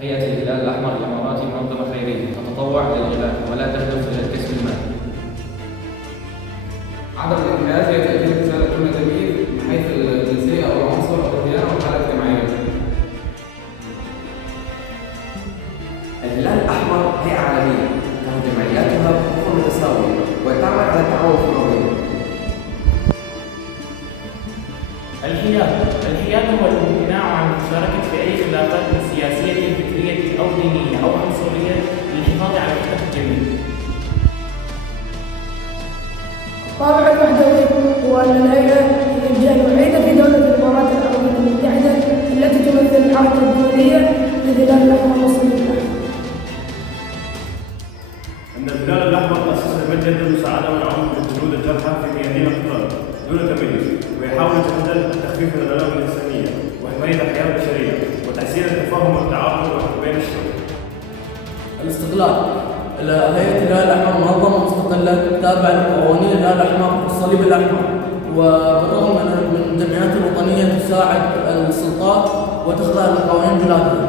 هيئة الهلال الأحمر الإماراتي منظمة خيرية تتطوع للغذاء ولا تهدف إلى الكسب المالي. عدم الانحياز هي تقديم رسالة دون تمييز من حيث الجنسية أو العنصر أو الديانة أو الحالة الاجتماعية. الهلال الأحمر هيئة عالمية تحت جمعياتها بحقوق متساوية وتعمل على التعاون في القضية. الحياد هو الامتناع عن المشاركة في أي خلافات سياسية فكرية أو دينية أو عنصرية للحفاظ على مصلحة الجميع. الطابع الوحدوي هو أن الهيئة هي الجهة الوحيدة في دولة الإمارات العربية المتحدة التي تمثل الحركة الدولية للهلال الأحمر والصليب الأحمر. أن الهلال الأحمر تأسس لمجد المساعدة والعنف للجنود الجرحى في ميادين القتال دون تمييز، ويحاول جهدا التخفيف من الآلام الإنسانية وحماية الحياة البشرية وتحسين التفاهم والتعاون بين الشعوب. الاستقلال. هيئة الهلال الأحمر منظمة مستقلة تابعة لقوانين الهلال الأحمر والصليب الأحمر، وبالرغم من الجمعيات الوطنية تساعد السلطات وتخضع لقوانين بلادها.